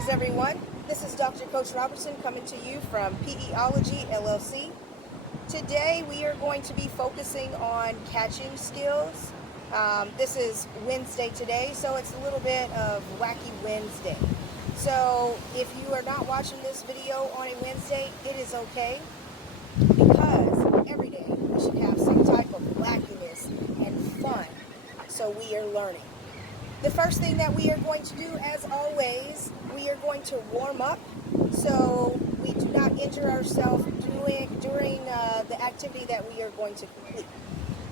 Greetings everyone, this is Dr. Coach Robertson coming to you from P.E.ology LLC. Today we are going to be focusing on catching skills. This is Wednesday today, so it's a little bit of Wacky Wednesday. So if you are not watching this video on a Wednesday, it is okay, because every day we should have some type of wackiness and fun, so we are learning. The first thing that we are going to do, as always, we are going to warm up so we do not injure ourselves during the activity that we are going to complete.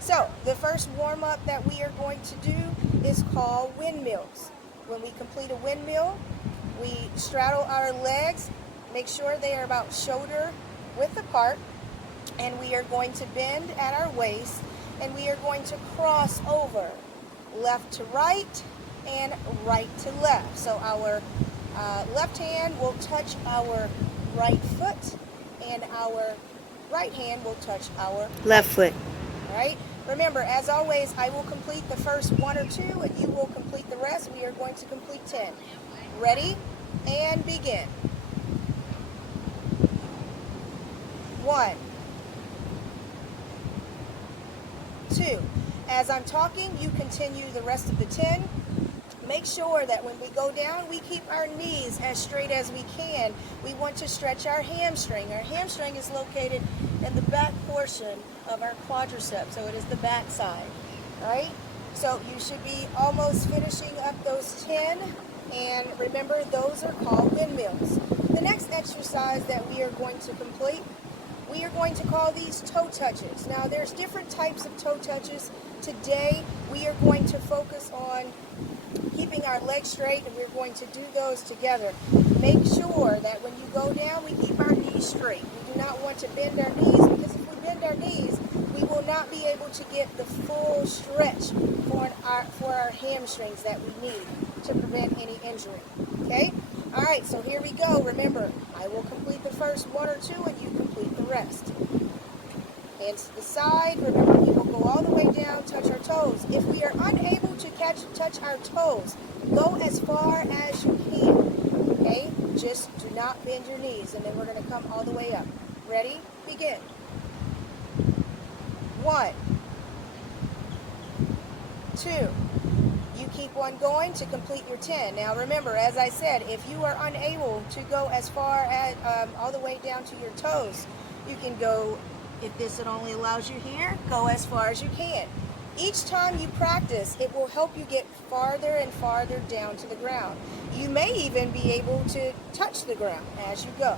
So the first warm up that we are going to do is called windmills. When we complete a windmill, we straddle our legs, make sure they are about shoulder width apart, and we are going to bend at our waist, and we are going to cross over left to right and right to left. So our left hand will touch our right foot, and our right hand will touch our left foot. All right. Remember, as always, I will complete the first 1 or 2, and you will complete the rest. We are going to complete 10. Ready? And begin. 1, 2. As I'm talking, you continue the rest of the 10. Make sure that when we go down, we keep our knees as straight as we can. We want to stretch our hamstring. Our hamstring is located in the back portion of our quadricep, so it is the back side, right? So you should be almost finishing up those 10, and remember, those are called windmills. The next exercise that we are going to complete, we are going to call these toe touches. Now, there's different types of toe touches. Today, we are going to focus on keeping our legs straight, and we're going to do those together. Make sure that when you go down, we keep our knees straight. We do not want to bend our knees, because if we bend our knees, we will not be able to get the full stretch for our hamstrings that we need to prevent any injury. Okay? All right, so here we go. Remember, I will complete the first 1 or 2, and you complete the rest. Hands to the side. Remember, we will go all the way down, touch our toes. If we are unable to touch our toes, go as far as you can. Okay? Just do not bend your knees, and then we're going to come all the way up. Ready? Begin. 1, 2. You keep on going to complete your 10. Now remember, as I said, if you are unable to go as far as all the way down to your toes, you can go, if this only allows you here, go as far as you can. Each time you practice, it will help you get farther and farther down to the ground. You may even be able to touch the ground as you go.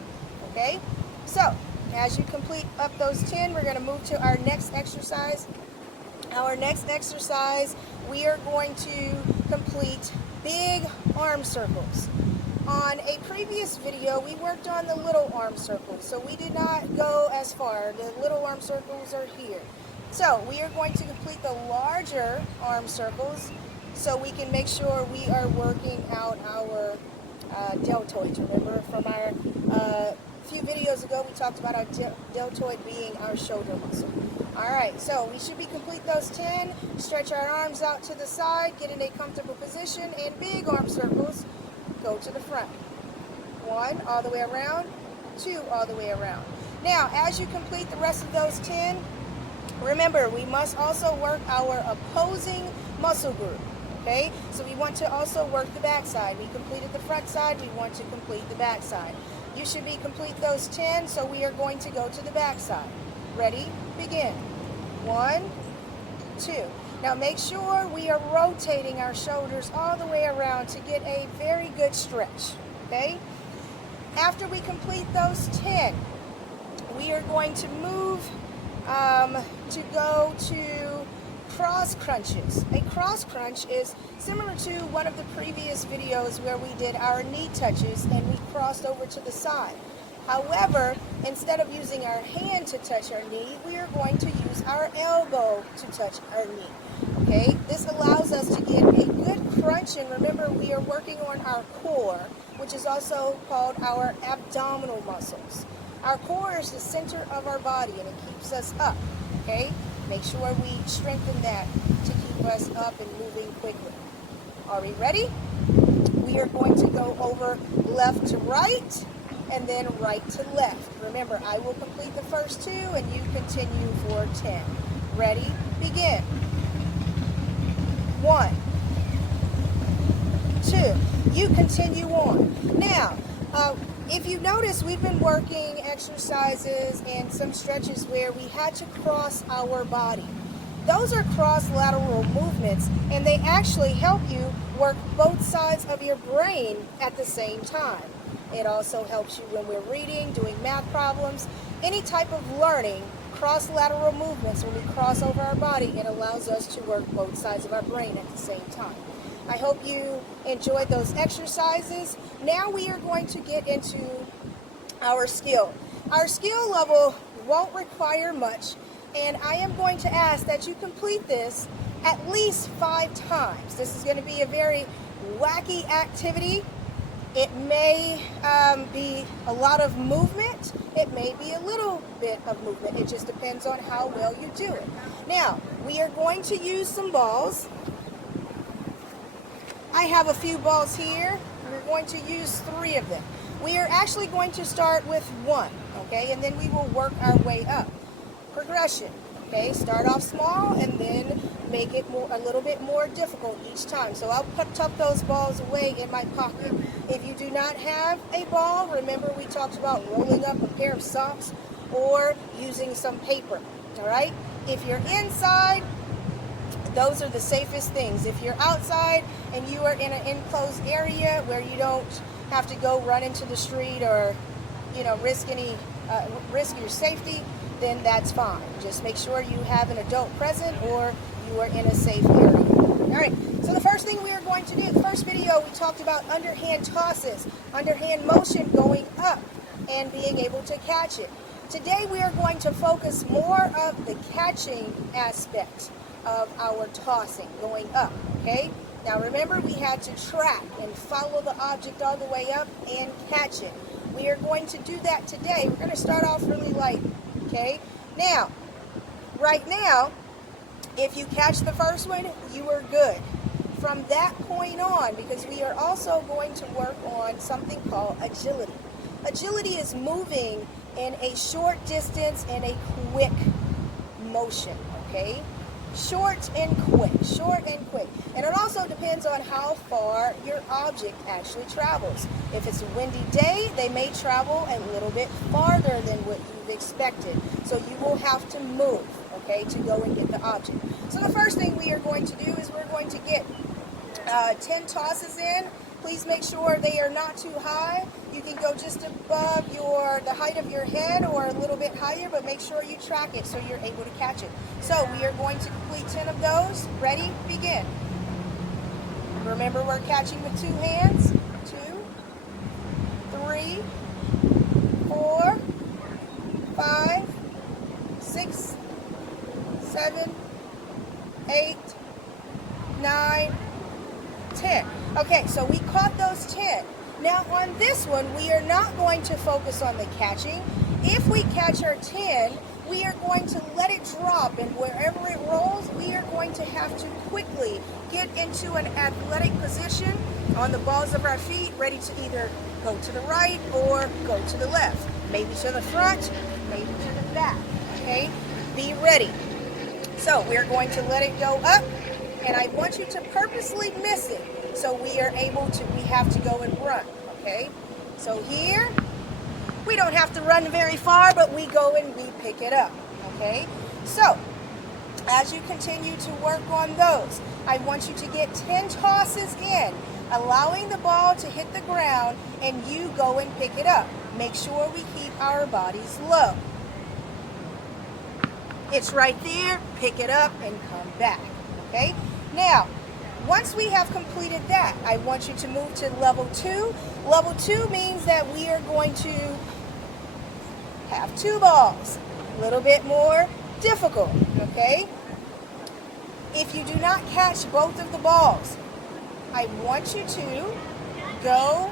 Okay? So, as you complete up those 10, we're going to move to our next exercise. Our next exercise, we are going to complete big arm circles. On a previous video, we worked on the little arm circles, so we did not go as far. The little arm circles are here. So we are going to complete the larger arm circles so we can make sure we are working out our deltoids. Remember from our few videos ago, we talked about our deltoid being our shoulder muscle. Alright, so we should be complete those 10. Stretch our arms out to the side, get in a comfortable position, and big arm circles. Go to the front. 1, all the way around. 2, all the way around. Now, as you complete the rest of those 10, remember, we must also work our opposing muscle group. Okay? So we want to also work the back side. We completed the front side. We want to complete the back side. You should be complete those 10, so we are going to go to the back side. Ready? Begin. 1, 2. Now make sure we are rotating our shoulders all the way around to get a very good stretch. Okay? After we complete those 10, we are going to move to go to cross crunches. A cross crunch is similar to one of the previous videos where we did our knee touches and we crossed over to the side. However, instead of using our hand to touch our knee, we are going to use our elbow to touch our knee. Okay, this allows us to get a good crunch, and remember, we are working on our core, which is also called our abdominal muscles. Our core is the center of our body, and it keeps us up. Okay, make sure we strengthen that to keep us up and moving quickly. Are we ready? We are going to go over left to right and then right to left. Remember, I will complete the first 2 and you continue for 10. Ready? Begin. 1, 2. You continue on. Now, if you notice, we've been working exercises and some stretches where we had to cross our body. Those are cross-lateral movements, and they actually help you work both sides of your brain at the same time. It also helps you when we're reading, doing math problems, any type of learning. Cross-lateral movements, when we cross over our body, it allows us to work both sides of our brain at the same time. I hope you enjoyed those exercises. Now we are going to get into our skill. Our skill level won't require much, and I am going to ask that you complete this at least 5 times. This is going to be a very wacky activity. It may be a lot of movement. It may be a little bit of movement. It just depends on how well you do it. Now, we are going to use some balls. I have a few balls here. We're going to use 3 of them. We are actually going to start with 1, okay? And then we will work our way up. Progression, okay? Start off small and then make it a little bit more difficult each time. So I'll tuck those balls away in my pocket. If you do not have a ball, remember we talked about rolling up a pair of socks or using some paper, all right? If you're inside, those are the safest things. If you're outside and you are in an enclosed area where you don't have to go run into the street or, you know, risk your safety, then that's fine. Just make sure you have an adult present or you are in a safe area. All right, so the first thing we are going to do, the first video we talked about underhand tosses, underhand motion going up and being able to catch it. Today we are going to focus more of the catching aspect of our tossing going up, okay? Now remember, we had to track and follow the object all the way up and catch it. We are going to do that today. We're going to start off really light, okay? Now, right now, if you catch the first one, you are good. From that point on, because we are also going to work on something called agility. Agility is moving in a short distance and a quick motion, okay? Short and quick, short and quick. And it also depends on how far your object actually travels. If it's a windy day, they may travel a little bit farther than what you've expected. So you will have to move, okay, to go and get the object. So the first thing we are going to do is we're going to get 10 tosses in. Please make sure they are not too high. You can go just above the height of your head or a little bit higher, but make sure you track it so you're able to catch it. So we are going to complete 10 of those. Ready? Begin. Remember, we're catching with 2 hands. 2, 3, 4, 5, 6, 7, 8, 9, 10. Okay, so we caught those 10. Now on this one, we are not going to focus on the catching. If we catch our 10, we are going to let it drop, and wherever it rolls, we are going to have to quickly get into an athletic position on the balls of our feet, ready to either go to the right or go to the left. Maybe to the front, maybe to the back, okay? Be ready. So we're going to let it go up, and I want you to purposely miss it so we have to go and run, okay? So here, we don't have to run very far, but we go and we pick it up, okay? So, as you continue to work on those, I want you to get 10 tosses in, allowing the ball to hit the ground, and you go and pick it up. Make sure we keep our bodies low. It's right there, pick it up and come back, okay? Now, once we have completed that, I want you to move to level 2. Level 2 means that we are going to have 2 balls. A little bit more difficult, okay? If you do not catch both of the balls, I want you to go,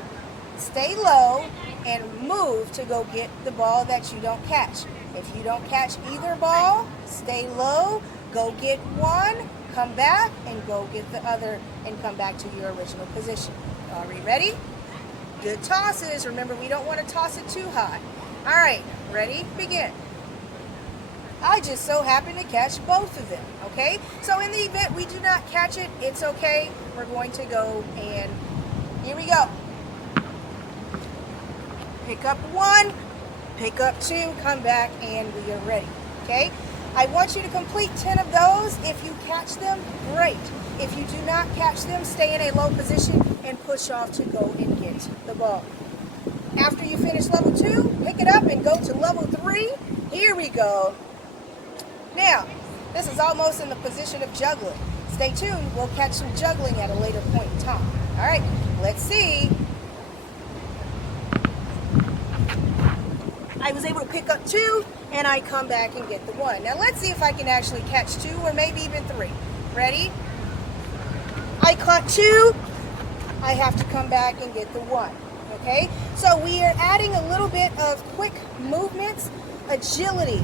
stay low, and move to go get the ball that you don't catch. If you don't catch either ball, stay low, go get one, come back, and go get the other, and come back to your original position. Are we ready? Good tosses. Remember, we don't want to toss it too high. All right, ready? Begin. I just so happen to catch both of them, okay? So in the event we do not catch it, it's okay. We're going to go and here we go. Pick up one, pick up two, come back, and we are ready, okay? I want you to complete 10 of those. If you catch them, great. If you do not catch them, stay in a low position and push off to go and get the ball. After you finish level 2, pick it up and go to level 3. Here we go. Now, this is almost in the position of juggling. Stay tuned, we'll catch some juggling at a later point in time. All right, let's see. I was able to pick up 2, and I come back and get the 1. Now let's see if I can actually catch 2 or maybe even 3. Ready? I caught 2, I have to come back and get the 1. Okay, so we are adding a little bit of quick movements, agility.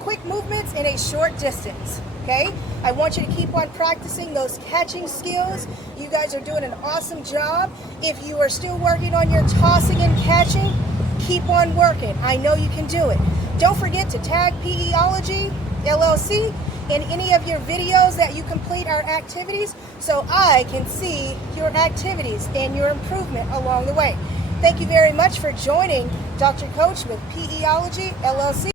Quick movements in a short distance, okay? I want you to keep on practicing those catching skills. You guys are doing an awesome job. If you are still working on your tossing and catching, keep on working. I know you can do it. Don't forget to tag P.E.ology, LLC, in any of your videos that you complete our activities so I can see your activities and your improvement along the way. Thank you very much for joining Dr. Coach with P.E.ology, LLC.